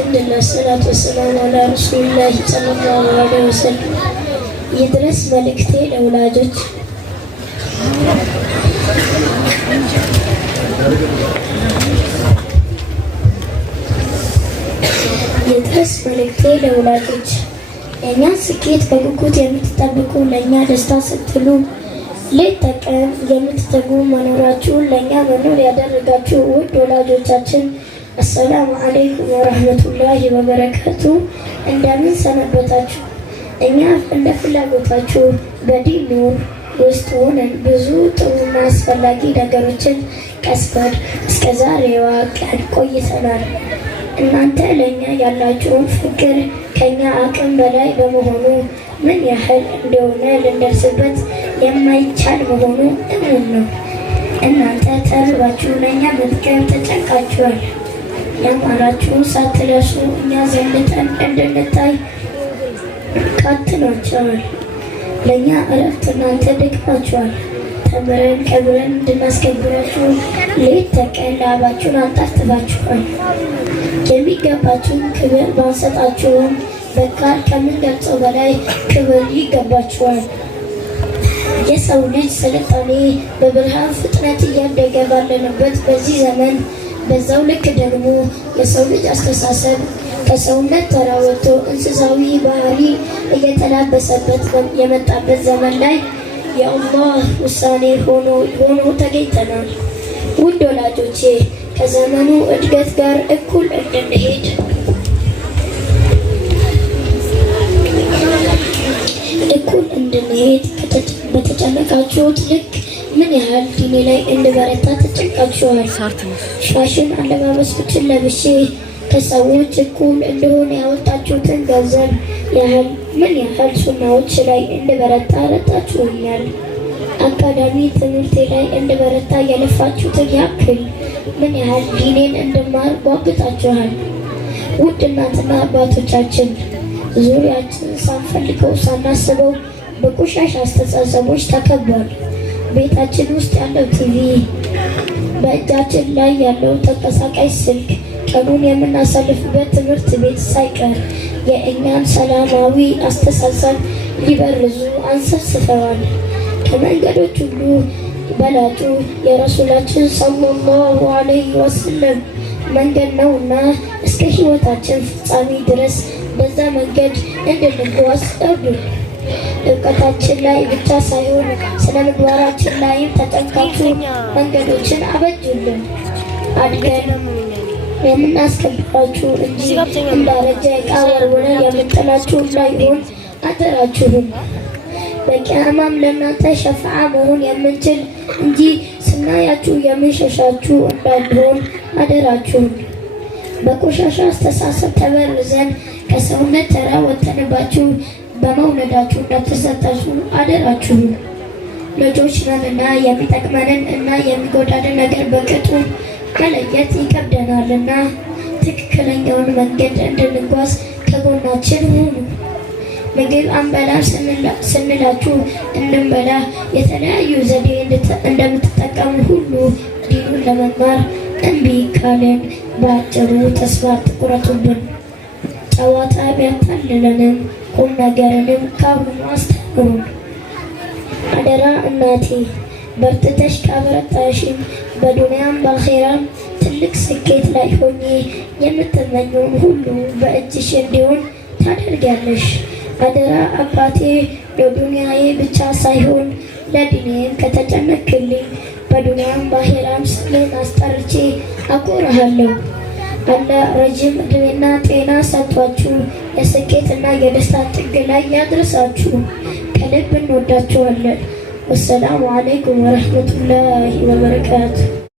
አልሐምዱሊላህ ሰላቱ ወሰላሙ አላ ረሱሊላህ ሰለላሁ ዐለይሂ ወሰለም። ይድረስ መልእክቴ ለወላጆች ይድረስ መልእክቴ ለወላጆች የእኛ ስኬት በጉጉት የምትጠብቁ ለእኛ ደስታ ስትሉ ሌት ተቀን የምትተጉ መኖራችሁን ለእኛ መኖር ያደረጋችሁ ውድ ወላጆቻችን አሰላሙ አለይኩም ወረህመቱላሂ ወበረካቱ። እንደምን ሰነበታችሁ? እኛ እንደ ፍላጎታችሁ በዲን ኑር ውስጥ ሆነን ብዙ ጥሩና አስፈላጊ ነገሮችን ቀስፈን እስከ ዛሬዋ ቀን ቆይተናል። እናንተ ለእኛ ያላችሁን ፍቅር ከኛ አቅም በላይ በመሆኑ ምን ያህል እንደሆነ ልንደርስበት የማይቻል መሆኑ እሙን ነው። እናንተ ተርባችሁ ለእኛ መጥቀም ተጨንቃችኋል። ያማራችሁን ሳትለብሱ እኛ ዘንጠን እንድንታይ ቃትናችኋል። ለእኛ እረፍት እናንተ ደክማችኋል። ተምረን ቀብረን እንድናስከብራችሁ ሌት ተቀን ላባችሁን አንጠፍጥፋችኋል። የሚገባችሁን ክብር ባንሰጣችሁም በቃል ከምንገልጸው በላይ ክብር ይገባችኋል። የሰው ልጅ ስልጣኔ በብርሃን ፍጥነት እያደገ ባለንበት በዚህ ዘመን በዛው ልክ ደግሞ የሰው ልጅ አስተሳሰብ ከሰውነት ተራ ወጥቶ እንስሳዊ ባህሪ እየተላበሰበት የመጣበት ዘመን ላይ የአላህ ውሳኔ ሆኖ ተገኝተናል። ውድ ወላጆቼ ከዘመኑ እድገት ጋር እኩል እንድንሄድ በተጨነቃችሁት ልክ ምን ያህል ዲኔ ላይ እንድበረታ ተጨንቃችኋል። ፋሽን አለባበሶችን ለብሼ ከሰዎች እኩል እንደሆነ ያወጣችሁትን ገንዘብ ያህል ምን ያህል ሱናዎች ላይ እንድበረታ ረድታችሁኛል። አካዳሚ ትምህርቴ ላይ እንድበረታ የለፋችሁትን ያክል ምን ያህል ዲኔን እንድማር ጓጉታችኋል። ውድ እናትና አባቶቻችን ዙሪያችን ሳንፈልገው ሳናስበው በቆሻሻ አስተሳሰቦች ተከቧል። ቤታችን ውስጥ ያለው ቲቪ፣ በእጃችን ላይ ያለው ተንቀሳቃሽ ስልክ፣ ቀኑን የምናሳልፍበት ትምህርት ቤት ሳይቀር የእኛን ሰላማዊ አስተሳሰብ ሊበርዙ አንሰፍስፈዋል። ከመንገዶች ሁሉ በላጩ የረሱላችን ሰለላሁ ዐለይሂ ወሰለም መንገድ ነውና እስከ ሕይወታችን ፍጻሜ ድረስ በዛ መንገድ እንድንጓዝ እርዱን። እውቀታችን ላይ ብቻ ሳይሆን ስነ ምግባራችን ላይም ተጠንቃችሁ መንገዶችን አበጁልን። አድገን የምናስከብራችሁ እንጂ እንዳረጀ ዕቃ ወርውረን የምንጥላችሁ እንዳይሆን አደራችሁን። በቂያማም ለእናንተ ሸፍዓ መሆን የምንችል እንጂ ስናያችሁ የምንሸሻችሁ እንዳንሆን አደራችሁን። በቆሻሻ አስተሳሰብ ተበርዘን ከሰውነት ተራ ወጥተንባችሁ በመውለዳችሁ እንዳትሰጠሱ አደራችሁን። ልጆች ነንና የሚጠቅመንን እና የሚጎዳንን ነገር በቅጡ መለየት ይከብደናልና ትክክለኛውን መንገድ እንድንጓዝ ከጎናችን ሁኑ። ምግብ አንበላ ስንላችሁ እንድንበላ የተለያዩ ዘዴ እንደምትጠቀሙ ሁሉ ዲኑን ለመማር እምቢ ካልን በአጭሩ ተስፋ አትቁረጡብን። ጨዋታ ቢያታልለንም ቁም ነገርንም ካሁኑ አስተምሩን። አደራ እናቴ በርትተሽ ካበረታሽን በዱንያም በአኼራም ትልቅ ስኬት ላይ ሆኜ የምትመኘውን ሁሉ በእጅሽ እንዲሆን ታደርጊያለሽ። አደራ አባቴ ለዱንያዬ ብቻ ሳይሆን ለዲኔም ከተጨነክልኝ በዱንያም በአኼራም ስሜን አስጠርቼ አኮራሃለሁ። አላህ ረጅም ዕድሜና ጤና ሰጥቷችሁ የስኬትና የደስታ ጥግ ላይ ያድርሳችሁ። ከልብ እንወዳችኋለን። ወሰላሙ አለይኩም ወረህመቱላሂ ወበረካቱ።